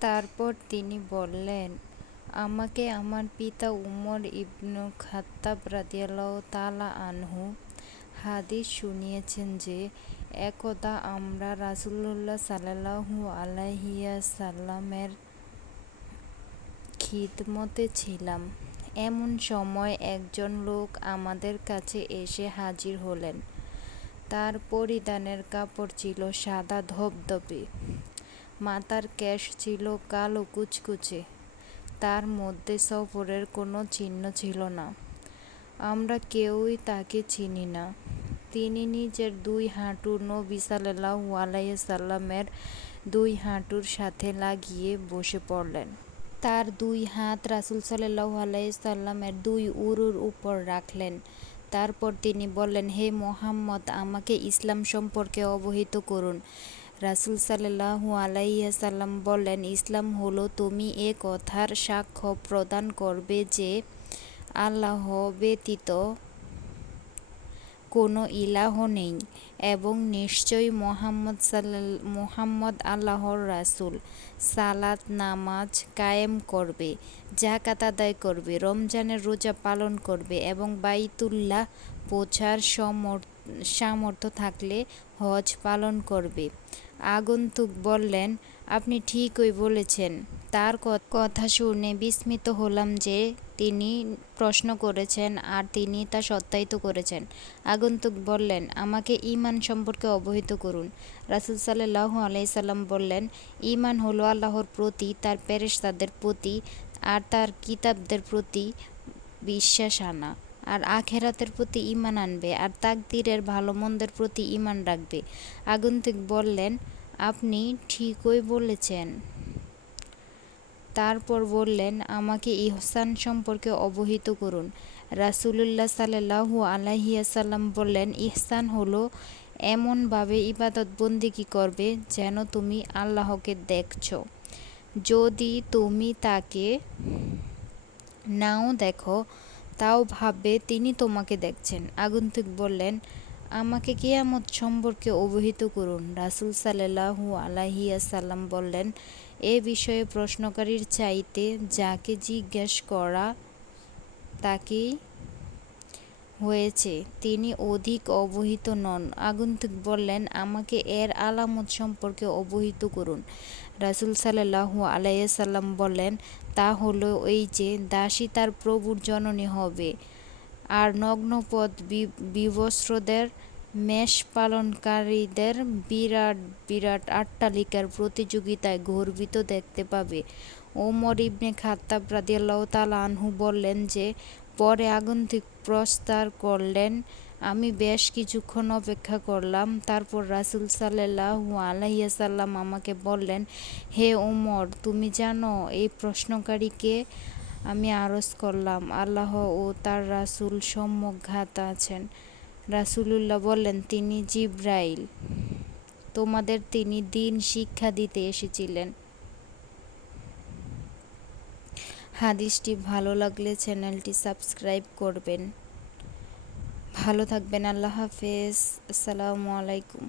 তারপর তিনি বললেন, আমাকে আমার পিতা উমর ইবনু খাত্তাব রাদিয়াল্লাহু তাআলা আনহু হাদিস শুনিয়েছেন যে, একদা আমরা রাসূলুল্লাহ সাল্লাল্লাহু আলাইহি সাল্লামের খিদমতে ছিলাম। এমন সময় একজন লোক আমাদের কাছে এসে হাজির হলেন। তার পরিধানের কাপড় ছিল সাদা ধবধবে। মাথার কেশ ছিল কালো কুচকুচে। তার মধ্যে সফরের কোনো চিহ্ন ছিল না। আমরা কেউই তাকে চিনি না। তিনি নিজের দুই হাঁটু নবী সাল্লাল্লাহু আলাইহি সাল্লামের দুই হাঁটুর সাথে লাগিয়ে বসে পড়লেন। তার দুই হাত রাসুল সাল্লাল্লাহু আলাইহি সাল্লামের দুই উরুর উপর রাখলেন। তারপর তিনি বললেন, হে মোহাম্মদ, আমাকে ইসলাম সম্পর্কে অবহিত করুন। রাসূল সাল্লাল্লাহু আলাইহি সাল্লাম বললেন, ইসলাম হলো তুমি এ কথার সাক্ষ্য প্রদান করবে যে আল্লাহ ব্যতীত কোনো ইলাহ নেই এবং নিশ্চয়ই মোহাম্মদ মোহাম্মদ আল্লাহর রাসূল সালাত নামাজ কায়েম করবে জাকাত আদায় করবে, রমজানের রোজা পালন করবে এবং বাইতুল্লাহ পৌঁছার সামর্থ্য থাকলে হজ পালন করবে। আগন্তুক বললেন, আপনি ঠিকই বলেছেন। তার কথা শুনে বিস্মিত হলাম যে তিনি প্রশ্ন করেছেন আর তিনি তা সত্যায়িত করেছেন। আগন্তুক বললেন, আমাকে ঈমান সম্পর্কে অবহিত করুন। রাসূল সাল্লাল্লাহু আলাইহি সাল্লাম বললেন, ঈমান হলো আল্লাহর প্রতি, তার ফেরেশতাদের প্রতি আর তার কিতাবদের প্রতি বিশ্বাস আনা। আর আখেরাতের প্রতি ঈমান আনবে আর তাকদিরের ভালো মন্দের প্রতি ঈমান রাখবে। আগন্তুক বললেন, আপনি ঠিকই বলেছেন। তারপর বললেন, আমাকে ইহসান সম্পর্কে অবহিত করুন। রাসূলুল্লাহ সাল্লাল্লাহু আলাইহি সাল্লাম বললেন, ইহসান হলো এমনভাবে ইবাদত বন্দিগি করবে যেন তুমি আল্লাহকে দেখছ। যদি তুমি তাকে নাও দেখো তাও ভাববে তিনি তোমাকে দেখছেন। আগন্তুক বললেন, আমাকে কেয়ামত সম্পর্কে অবহিত করুন। রাসুল সাল্লাল্লাহু আলাহিয়াসাল্লাম সাল্লাম বললেন, এ বিষয়ে প্রশ্নকারীর চাইতে যাকে জিজ্ঞেস করা, তাকেই হয়েছে। তিনি অধিক অবহিত নন। আগন্তুক বললেন, আমাকে এর আলামত সম্পর্কে অবহিত করুন। রাসূল সাল্লাল্লাহু আলাইহি সাল্লাম বললেন, তা হলো এই যে, দাসী তার প্রভুর জননী হবে। আর নগ্নপদ বিবস্ত্রদের, মেষ পালনকারীদের বিরাট বিরাট আট্টালিকার প্রতিযোগিতায় গর্বিত দেখতে পাবে। ওমর ইবনে খাত্তাব রাদিয়াল্লাহু তাআলা আনহু বললেন যে পরে আগন্তুক প্রস্তার করলেন, আমি বেশ কিছুক্ষণ অপেক্ষা করলাম। তারপর রাসূল সাল্লাল্লাহু আলাইহি সাল্লাম আমাকে বললেন, হে ওমর তুমি জানো, এই প্রশ্নকারীকে আমি আরজ করলাম। আল্লাহ ও তার রাসূল সম্মুখঘাত আছেন। রাসূলুল্লাহ বললেন, তিনি জিব্রাইল। তোমাদের তিনি দিন শিক্ষা দিতে এসেছিলেন। হাদিসটি ভালো লাগলে চ্যানেলটি সাবস্ক্রাইব করবেন। ভালো থাকবেন আল্লাহ হাফেজ। আসসালামু আলাইকুম।